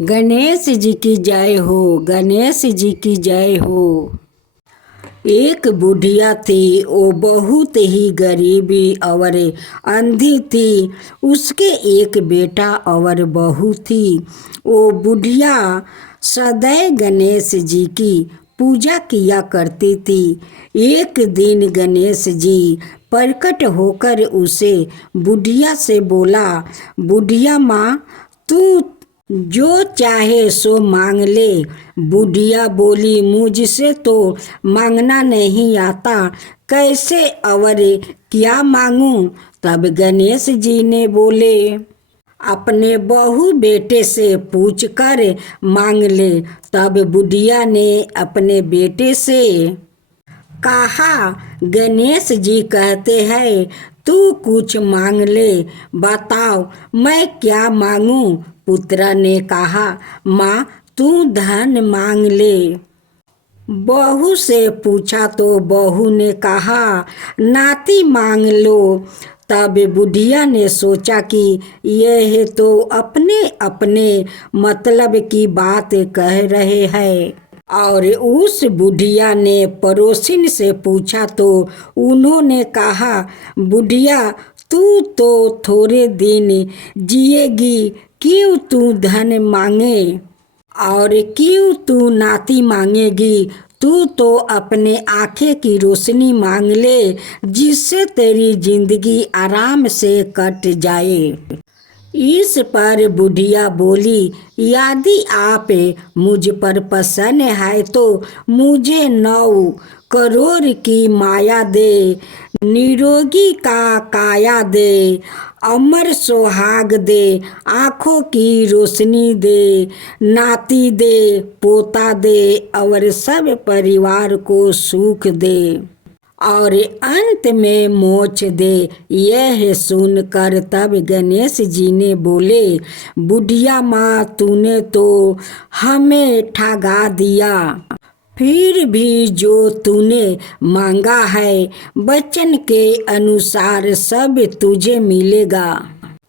गणेश जी की जय हो, गणेश जी की जय हो। एक बुढ़िया थी, वो बहुत ही गरीबी और अंधी थी। उसके एक बेटा और बहू थी। वो बुढ़िया सदैव गणेश जी की पूजा किया करती थी। एक दिन गणेश जी प्रकट होकर उसे बुढ़िया से बोला, बुढ़िया माँ, तू जो चाहे सो मांग ले। बुढ़िया बोली, मुझसे तो मांगना नहीं आता, कैसे और क्या मांगूं। तब गणेश जी ने बोले, अपने बहू बेटे से पूछ कर मांग ले। तब बुढ़िया ने अपने बेटे से कहा, गणेश जी कहते हैं तू कुछ मांग ले, बताओ मैं क्या मांगूं। पुत्र ने कहा, माँ तू धन मांग ले। बहू से पूछा तो बहू ने कहा, नाती मांग लो। तब बुढ़िया ने सोचा कि यह तो अपने अपने मतलब की बात कह रहे हैं। और उस बुढ़िया ने पड़ोसिन से पूछा तो उन्होंने कहा, बुढ़िया तू तो थोड़े दिन जिएगी, क्यों तू धन मांगे और क्यों तू नाती मांगेगी। तू तो अपने आंखें की रोशनी मांग ले, जिससे तेरी जिंदगी आराम से कट जाए। इस पर बुढ़िया बोली, यदि आप मुझ पर प्रसन्न है तो मुझे 9 करोड़ की माया दे, निरोगी का काया दे, अमर सुहाग दे, आँखों की रोशनी दे, नाती दे, पोता दे और सब परिवार को सुख दे और अंत में मोक्ष दे। यह सुनकर तब गणेश जी ने बोले, बुढ़िया माँ, तूने तो हमें ठगा दिया। फिर भी जो तूने मांगा है वचन के अनुसार सब तुझे मिलेगा।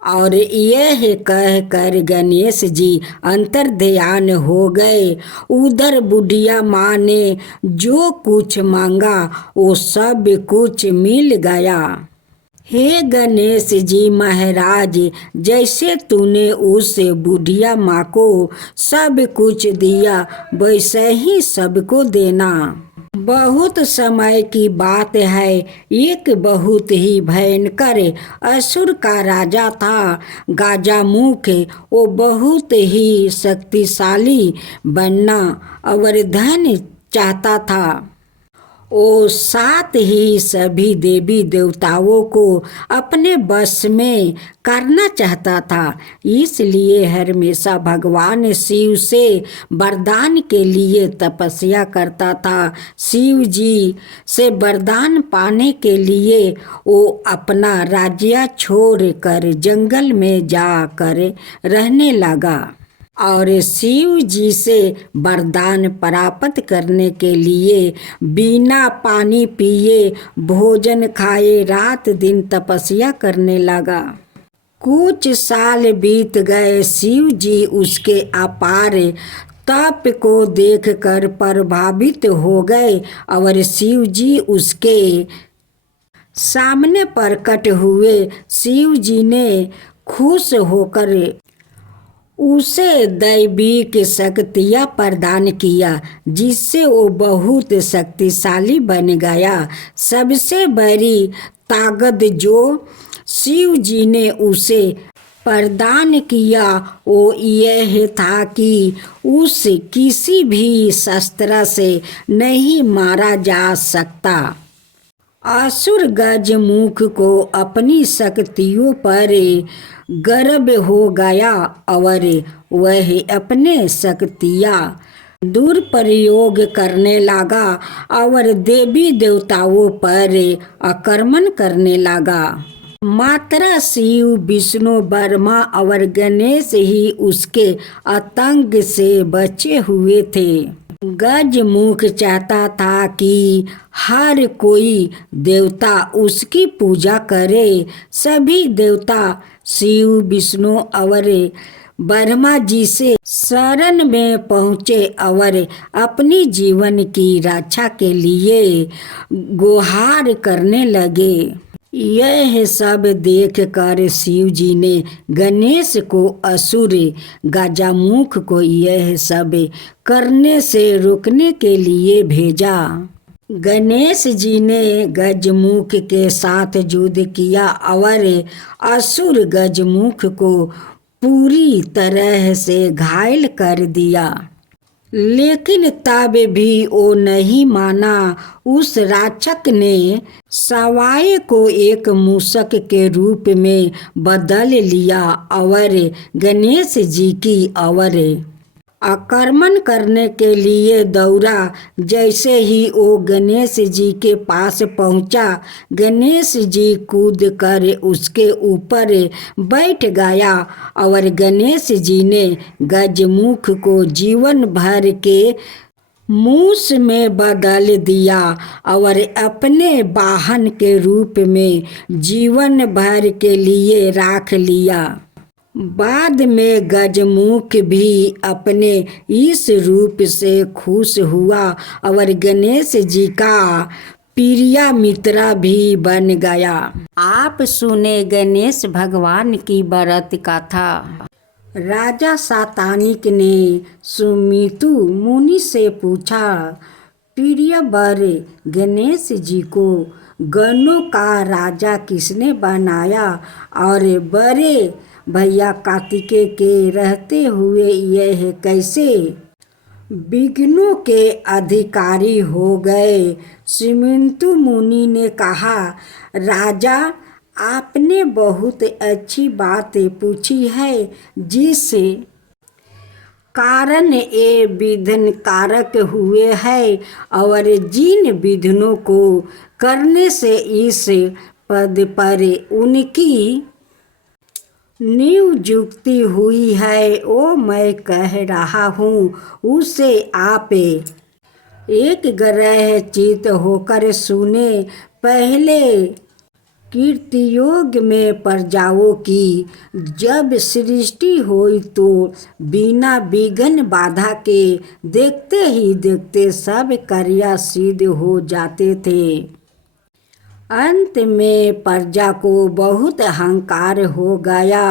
और यह कह कर गणेश जी अंतर्ध्यान हो गए। उधर बुढ़िया माँ ने जो कुछ मांगा वो सब कुछ मिल गया। हे गणेश जी महाराज, जैसे तूने उस बुढ़िया माँ को सब कुछ दिया वैसे ही सबको देना। बहुत समय की बात है, एक बहुत ही भयंकर असुर का राजा था गाजामुख। वो बहुत ही शक्तिशाली बनना और धन चाहता था। वो साथ ही सभी देवी देवताओं को अपने बस में करना चाहता था। इसलिए हमेशा भगवान शिव से वरदान के लिए तपस्या करता था। शिव जी से वरदान पाने के लिए वो अपना राज्य छोड़कर जंगल में जाकर रहने लगा और शिव जी से वरदान प्राप्त करने के लिए बिना पानी पिए भोजन खाए रात दिन तपस्या करने लगा। कुछ साल बीत गए। शिव जी उसके अपार तप को देखकर प्रभावित हो गए और शिव जी उसके सामने प्रकट हुए। शिव जी ने खुश होकर उसे दैविक शक्तियाँ प्रदान किया, जिससे वो बहुत शक्तिशाली बन गया। सबसे बड़ी ताकत जो शिव जी ने उसे प्रदान किया वो यह था कि उसे किसी भी शस्त्र से नहीं मारा जा सकता। असुर गजमुख को अपनी शक्तियों पर गर्व हो गया और वह अपने शक्तियाँ दुरुपयोग करने लगा और देवी देवताओं पर आक्रमण करने लगा। मात्र शिव, विष्णु, ब्रह्मा और गणेश ही उसके आतंक से बचे हुए थे। गजमुख चाहता था कि हर कोई देवता उसकी पूजा करे। सभी देवता शिव विष्णु और ब्रह्मा जी से शरण में पहुँचे और अपनी जीवन की रक्षा के लिए गुहार करने लगे। यह सब देखकर शिव जी ने गणेश को असुर गजमुख को यह सब करने से रोकने के लिए भेजा। गणेश जी ने गजमुख के साथ युद्ध किया और असुर गजमुख को पूरी तरह से घायल कर दिया, लेकिन तब भी वो नहीं माना। उस राक्षस ने सवाए को एक मूषक के रूप में बदल लिया और गणेश जी की और आक्रमण करने के लिए दौड़ा। जैसे ही वो गणेश जी के पास पहुंचा, गणेश जी कूद कर उसके ऊपर बैठ गया और गणेश जी ने गजमुख को जीवन भर के मूस में बदल दिया और अपने वाहन के रूप में जीवन भर के लिए रख लिया। बाद में गजमुख भी अपने इस रूप से खुश हुआ और गणेश जी का प्रिय मित्र भी बन गया। आप सुने गणेश भगवान की व्रत कथा। राजा सातानिक ने सुमितु मुनि से पूछा, प्रिय वर गणेश जी को गणों का राजा किसने बनाया और बड़े भैया कार्तिकेय के रहते हुए यह कैसे विघ्नों के अधिकारी हो गए? सुमितु मुनि ने कहा, राजा आपने बहुत अच्छी बात पूछी है, जिस कारण ये विघ्न कारक हुए हैं और जिन विघ्नों को करने से इस पद पर उनकी नियुक्ति हुई है, वो मैं कह रहा हूँ। उसे आप एक ग्रह चित होकर सुने। पहले कीर्तियोग में प्रजाओं की जब सृष्टि हुई तो बिना विघ्न बाधा के देखते ही देखते सब कार्य सिद्ध हो जाते थे। अंत में प्रजा को बहुत अहंकार हो गया।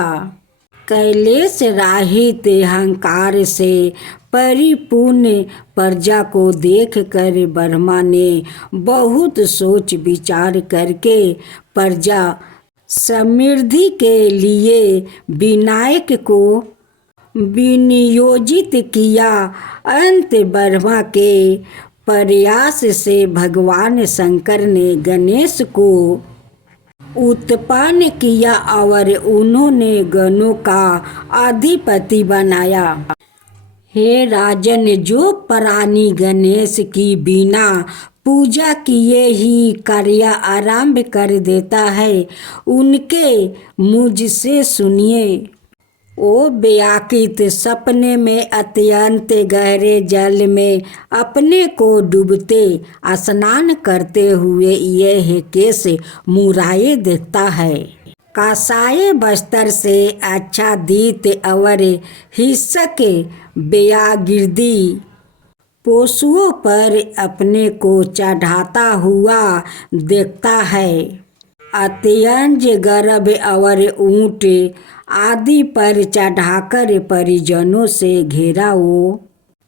कैलेश रहित अहंकार से परिपूर्ण प्रजा को देखकर ब्रह्मा ने बहुत सोच विचार करके प्रजा समृद्धि के लिए विनायक को विनियोजित किया। अंत ब्रह्मा के प्रयास से भगवान शंकर ने गणेश को उत्पन्न किया और उन्होंने गणों का अधिपति बनाया। हे राजन, जो प्राणी गणेश की बिना पूजा किए ही कार्य आरंभ कर देता है, उनके मुझसे सुनिए। ओ व्याकृत सपने में अत्यंत गहरे जल में अपने को डूबते स्नान करते हुए यह केस मुराए देखता है। कासाय बस्तर से आच्छादित और हिस्सक व्यागिर्दी पशुओं पर अपने को चढ़ाता हुआ देखता है। अत्यंत गर्भ और ऊंट आदि पर चढ़ाकर परिजनों से घेरा वो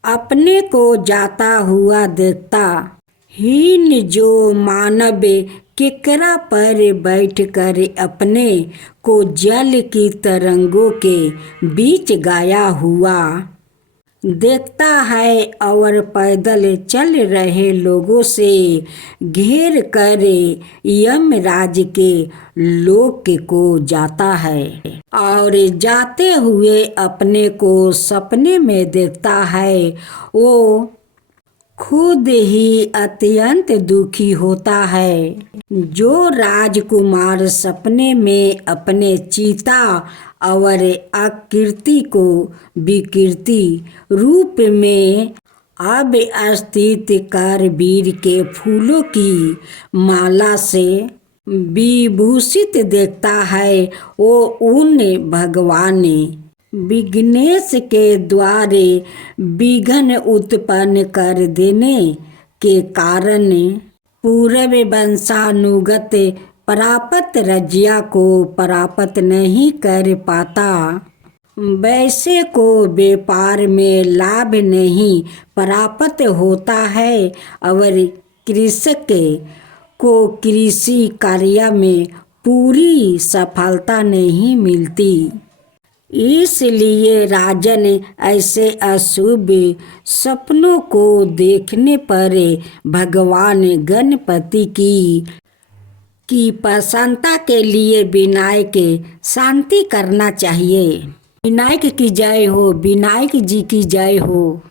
अपने को जाता हुआ देखता। हीन जो मानव केकरा पर बैठकर अपने को जल की तरंगों के बीच गाया हुआ देखता है और पैदल चल रहे लोगों से घेर कर यमराज के लोक को जाता है और जाते हुए अपने को सपने में देखता है। वो खुद ही अत्यंत दुखी होता है। जो राजकुमार सपने में अपने चिता और आकृति को विकृति रूप में अब स्थित कारवीर के फूलों की माला से विभूषित देखता है वो उन भगवान। विघ्नेश के द्वारे विघ्न उत्पन्न कर देने के कारण पूर्व वंशानुगत प्राप्त रज्या को प्राप्त नहीं कर पाता। वैसे को व्यापार में लाभ नहीं प्राप्त होता है और कृषक को कृषि कार्य में पूरी सफलता नहीं मिलती। इसलिए राजन ऐसे अशुभ सपनों को देखने पर भगवान गणपति की प्रसन्नता के लिए विनायक शांति करना चाहिए। विनायक की जय हो, विनायक जी की जय हो।